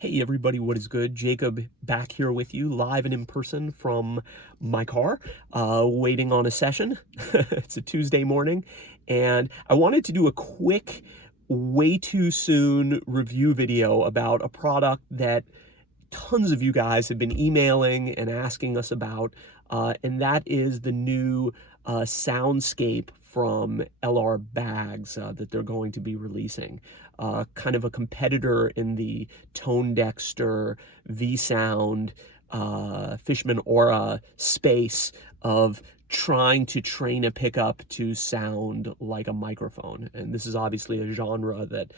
Hey everybody, what is good? Jacob back here with you, live and in person from my car, waiting on a session. It's a Tuesday morning, and I wanted to do a quick, way too soon review video about a product that tons of you guys have been emailing and asking us about, and that is the new Soundscape from LR Bags that they're going to be releasing. Kind of a competitor in the Tone Dexter, V-Sound, Fishman Aura space of trying to train a pickup to sound like a microphone. And this is obviously a genre that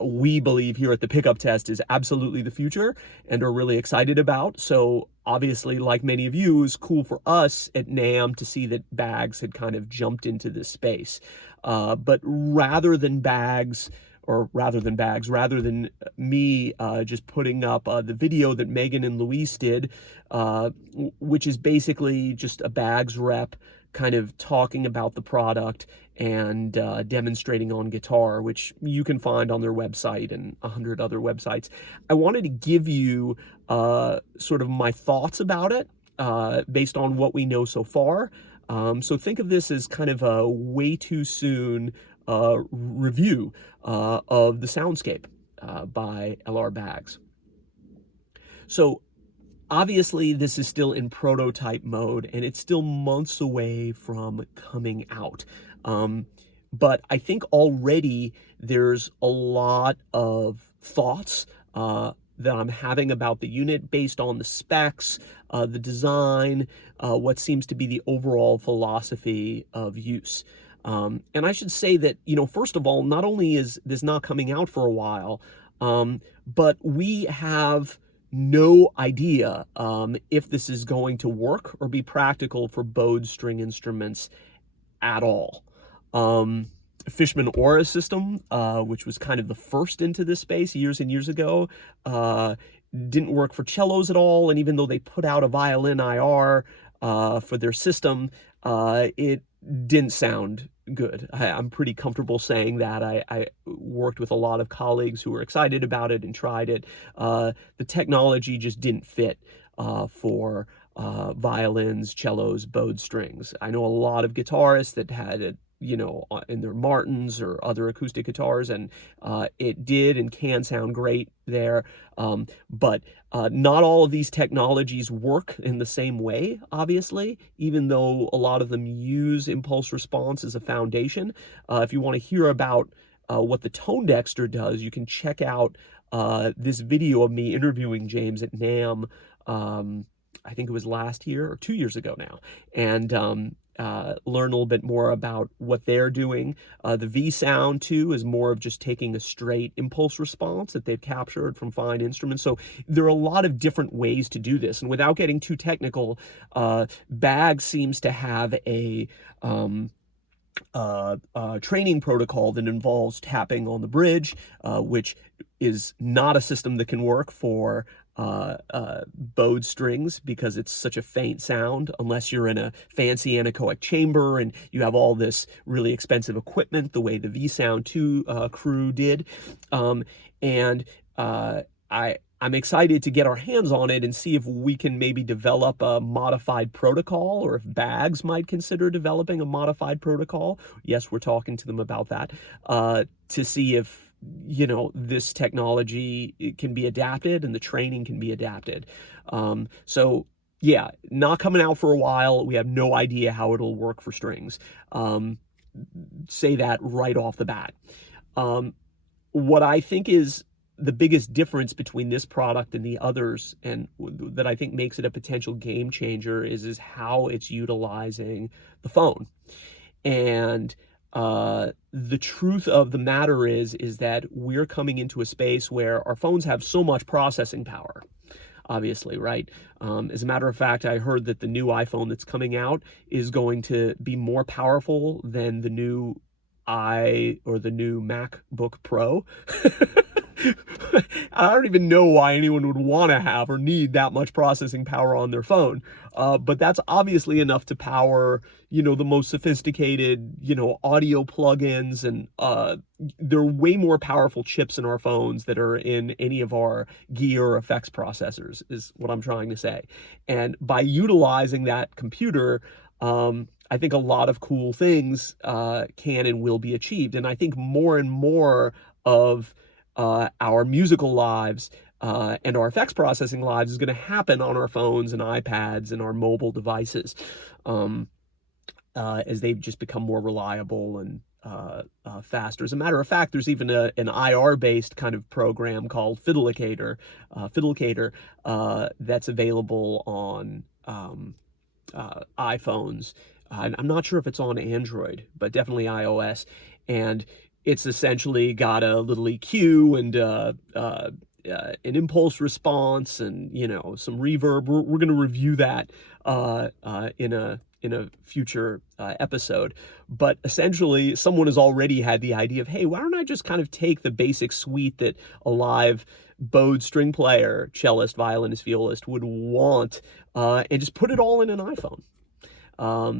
we believe here at the Pickup Test is absolutely the future and are really excited about. So obviously, like many of you, it was cool for us at NAMM to see that Bags had kind of jumped into this space. But rather than me just putting up the video that Megan and Luis did, which is basically just a Bags rep kind of talking about the product and demonstrating on guitar, which you can find on their website and 100 other websites. I wanted to give you sort of my thoughts about it based on what we know so far. So think of this as kind of a way too soon review of the Soundscape by LR Bags. So obviously, this is still in prototype mode, and it's still months away from coming out. But I think already there's a lot of thoughts that I'm having about the unit based on the specs, the design, what seems to be the overall philosophy of use. And I should say that, first of all, not only is this not coming out for a while, but we have no idea if this is going to work or be practical for bowed string instruments at all. Fishman Aura system, which was kind of the first into this space years and years ago, didn't work for cellos at all. And even though they put out a Violin IR for their system, it didn't sound good. I'm pretty comfortable saying that. I worked with a lot of colleagues who were excited about it and tried it. The technology just didn't fit for violins, cellos, bowed strings. I know a lot of guitarists that had it, in their Martins or other acoustic guitars, and it did and can sound great there. But not all of these technologies work in the same way, obviously, even though a lot of them use impulse response as a foundation. If you want to hear about what the Tone Dexter does, you can check out this video of me interviewing James at NAMM. I think it was last year or 2 years ago now, and learn a little bit more about what they're doing. The V-Sound, too, is more of just taking a straight impulse response that they've captured from fine instruments. So there are a lot of different ways to do this. And without getting too technical, Bag seems to have a training protocol that involves tapping on the bridge, which is not a system that can work for bowed strings because it's such a faint sound unless you're in a fancy anechoic chamber and you have all this really expensive equipment the way the V-Sound 2 crew did. I'm excited to get our hands on it and see if we can maybe develop a modified protocol, or if Bags might consider developing a modified protocol. Yes, we're talking to them about that, to see if this technology can be adapted and the training can be adapted. So yeah, not coming out for a while. We have no idea how it'll work for strings. Say that right off the bat. What I think is the biggest difference between this product and the others, and that I think makes it a potential game changer, is how it's utilizing the phone. And the truth of the matter is that we're coming into a space where our phones have so much processing power, obviously, right? As a matter of fact, I heard that the new iPhone that's coming out is going to be more powerful than the new the new MacBook Pro. I don't even know why anyone would want to have or need that much processing power on their phone. But that's obviously enough to power, the most sophisticated, audio plugins, and there are way more powerful chips in our phones that are in any of our gear or effects processors, is what I'm trying to say. And by utilizing that computer, I think a lot of cool things can and will be achieved. And I think more and more of our musical lives and our effects processing lives is going to happen on our phones and iPads and our mobile devices, as they've just become more reliable and faster. As a matter of fact, there's even an IR-based kind of program called Fiddlecator, that's available on iPhones. I'm not sure if it's on Android, but definitely iOS. And it's essentially got a little EQ and an impulse response, and some reverb. We're going to review that in a future episode. But essentially, someone has already had the idea of, hey, why don't I just kind of take the basic suite that a live bowed string player, cellist, violinist, violist would want, and just put it all in an iPhone.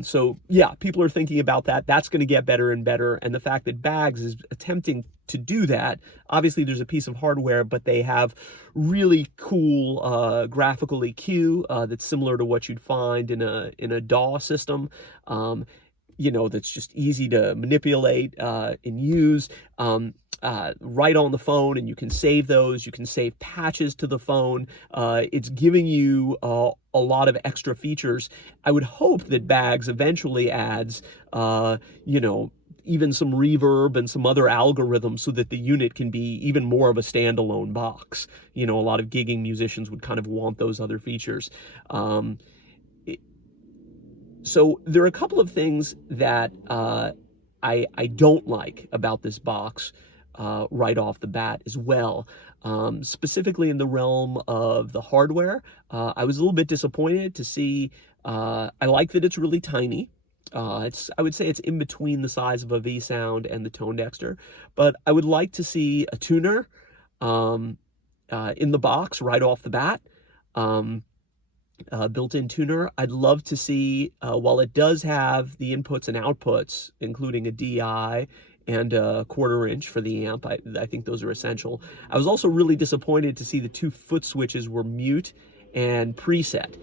So yeah, people are thinking about that. That's going to get better and better. And the fact that Bags is attempting to do that, obviously there's a piece of hardware, but they have really cool graphical EQ that's similar to what you'd find in a DAW system. That's just easy to manipulate and use right on the phone, and you can save those. You can save patches to the phone. It's giving you a lot of extra features. I would hope that Bags eventually adds, even some reverb and some other algorithms so that the unit can be even more of a standalone box. A lot of gigging musicians would kind of want those other features. So there are a couple of things that I don't like about this box right off the bat as well. Specifically in the realm of the hardware, I was a little bit disappointed to see. I like that it's really tiny. I would say it's in between the size of a V Sound and the Tone Dexter, but I would like to see a tuner in the box right off the bat. Built-in tuner. I'd love to see, while it does have the inputs and outputs, including a DI and a 1/4 inch for the amp, I think those are essential. I was also really disappointed to see the 2 foot switches were mute and preset.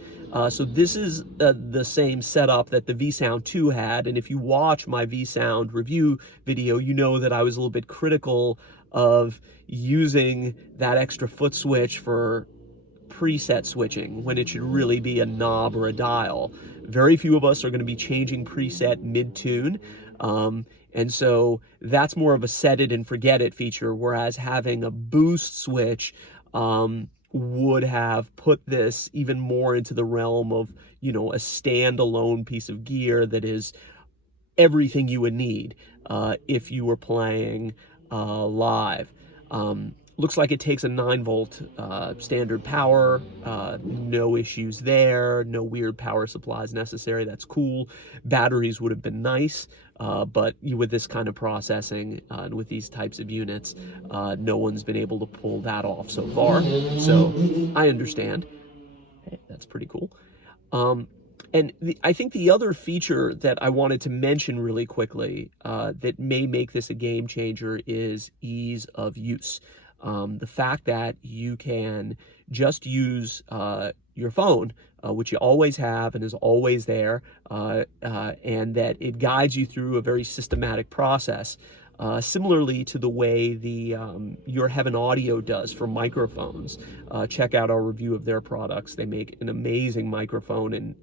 So this is the same setup that the V-Sound 2 had, and if you watch my V-Sound review video, you know that I was a little bit critical of using that extra foot switch for preset switching when it should really be a knob or a dial. Very few of us are going to be changing preset mid-tune, and so that's more of a set it and forget it feature, whereas having a boost switch would have put this even more into the realm of, a standalone piece of gear that is everything you would need if you were playing live. Looks like it takes a 9-volt standard power, no issues there, no weird power supplies necessary. That's cool. Batteries would have been nice, but with this kind of processing and with these types of units, no one's been able to pull that off so far. So I understand. Hey, that's pretty cool. And I think the other feature that I wanted to mention really quickly that may make this a game changer is ease of use. The fact that you can just use your phone, which you always have and is always there, and that it guides you through a very systematic process, similarly to the way the Your Heaven Audio does for microphones. Check out our review of their products. They make an amazing microphone, and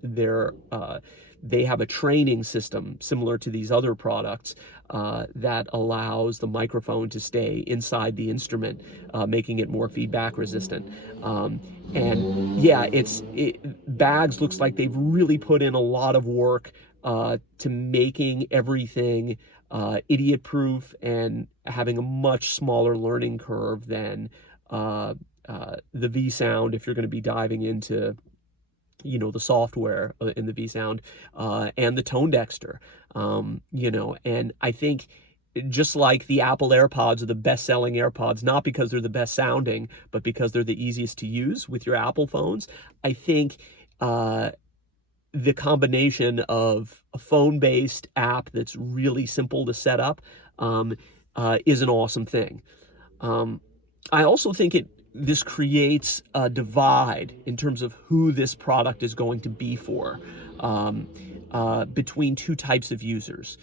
they have a training system similar to these other products that allows the microphone to stay inside the instrument, making it more feedback resistant. And yeah, Bags looks like they've really put in a lot of work to making everything idiot-proof and having a much smaller learning curve than the V-Sound if you're going to be diving into the software in the V-Sound, and the Tone Dexter, and I think just like the Apple AirPods are the best-selling AirPods, not because they're the best sounding, but because they're the easiest to use with your Apple phones. I think the combination of a phone-based app that's really simple to set up is an awesome thing. Um, I also think this creates a divide in terms of who this product is going to be for, um, between two types of users.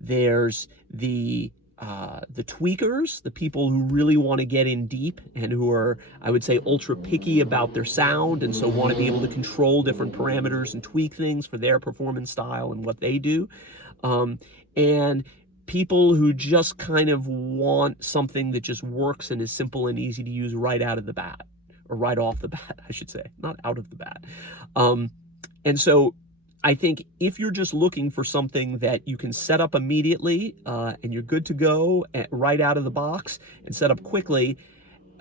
There's the tweakers, the people who really want to get in deep and who are, I would say, ultra picky about their sound, and so want to be able to control different parameters and tweak things for their performance style and what they do. And people who just kind of want something that just works and is simple and easy to use right out of the bat, or right off the bat, I should say, not out of the bat. And so I think if you're just looking for something that you can set up immediately and you're good to go right out of the box and set up quickly,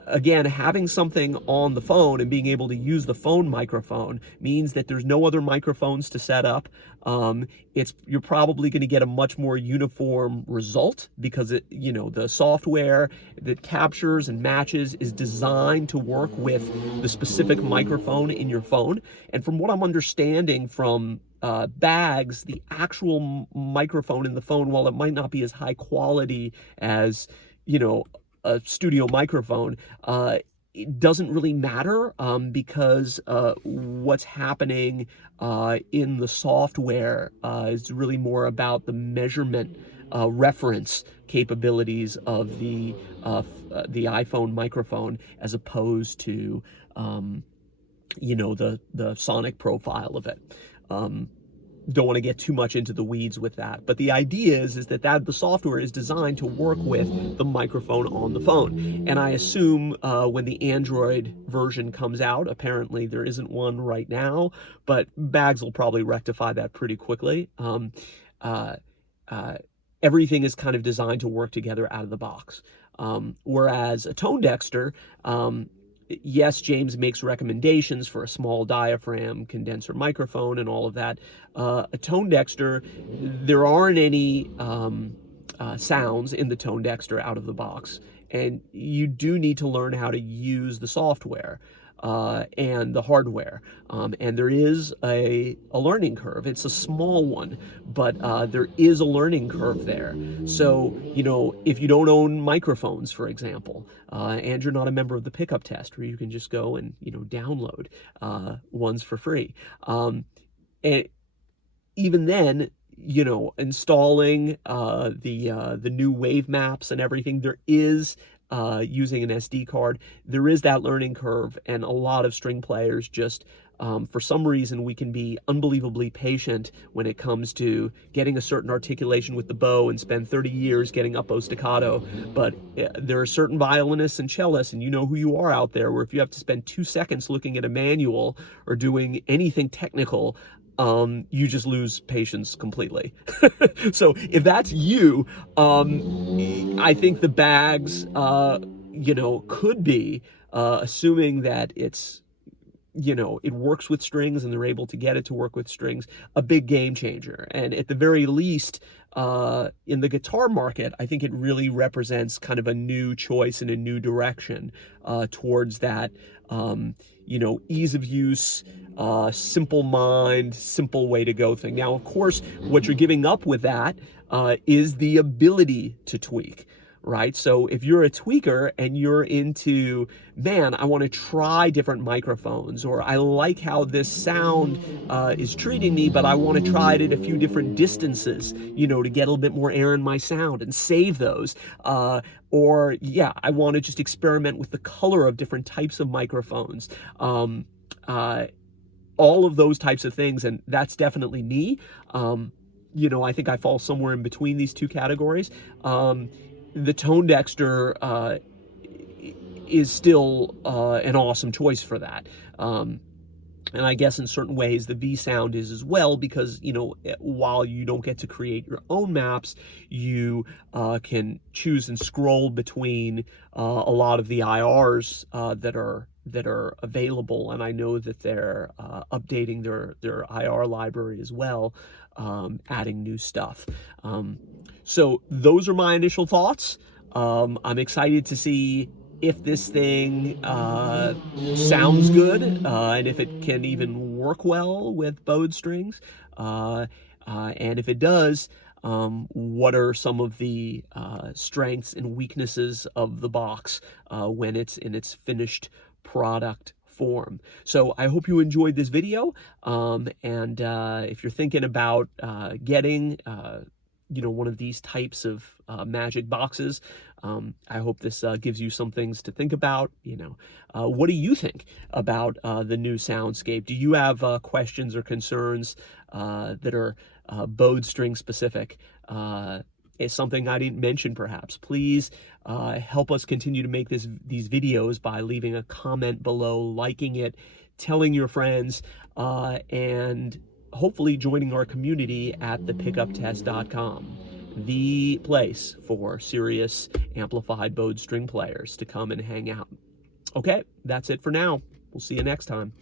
again, having something on the phone and being able to use the phone microphone means that there's no other microphones to set up. You're probably going to get a much more uniform result because the software that captures and matches is designed to work with the specific microphone in your phone. And from what I'm understanding from bags, the actual microphone in the phone, while it might not be as high quality as a studio microphone, it doesn't really matter because what's happening in the software is really more about the measurement reference capabilities of the iPhone microphone as opposed to the sonic profile of it. Don't want to get too much into the weeds with that, but the idea is that the software is designed to work with the microphone on the phone. And I assume when the Android version comes out, apparently there isn't one right now, but bags will probably rectify that pretty quickly. Everything is kind of designed to work together out of the box. Whereas a tone dexter, yes, James makes recommendations for a small diaphragm condenser microphone and all of that. A tone dexter, there aren't any sounds in the tone dexter out of the box, and you do need to learn how to use the software and the hardware. And there is a learning curve. It's a small one, but there is a learning curve there. So, if you don't own microphones, for example, and you're not a member of the pickup test, where you can just go and, download ones for free. And even then, installing the new wave maps and everything, there is using an SD card, there is that learning curve, and a lot of string players just, for some reason, we can be unbelievably patient when it comes to getting a certain articulation with the bow and spend 30 years getting up bow staccato. But there are certain violinists and cellists, and you know who you are out there, where if you have to spend 2 seconds looking at a manual or doing anything technical, you just lose patience completely. So if that's you, I think the bags, could be, assuming that it works with strings and they're able to get it to work with strings, a big game changer. And at the very least, in the guitar market, I think it really represents kind of a new choice and a new direction towards that, ease of use, simple mind, simple way to go thing. Now, of course, what you're giving up with that is the ability to tweak, right? So if you're a tweaker and you're into, man, I want to try different microphones, or I like how this sound is treating me, but I want to try it at a few different distances, to get a little bit more air in my sound and save those. Or, yeah, I want to just experiment with the color of different types of microphones. All of those types of things, and that's definitely me. I think I fall somewhere in between these two categories. The tone dexter is still an awesome choice for that. And I guess in certain ways the V sound is as well, because, while you don't get to create your own maps, you can choose and scroll between a lot of the IRs that are that are available, and I know that they're updating their IR library as well, adding new stuff. So those are my initial thoughts. I'm excited to see if this thing sounds good, and if it can even work well with bowed strings. And if it does, what are some of the strengths and weaknesses of the box when it's in its finished product form. So I hope you enjoyed this video, and if you're thinking about getting one of these types of magic boxes, I hope this gives you some things to think about. What do you think about the new Soundscape? Do you have questions or concerns that are bowed string specific? Is something I didn't mention perhaps? Please help us continue to make these videos by leaving a comment below, liking it, telling your friends, and hopefully joining our community at thepickuptest.com, the place for serious amplified bowed string players to come and hang out. Okay, that's it for now. We'll see you next time.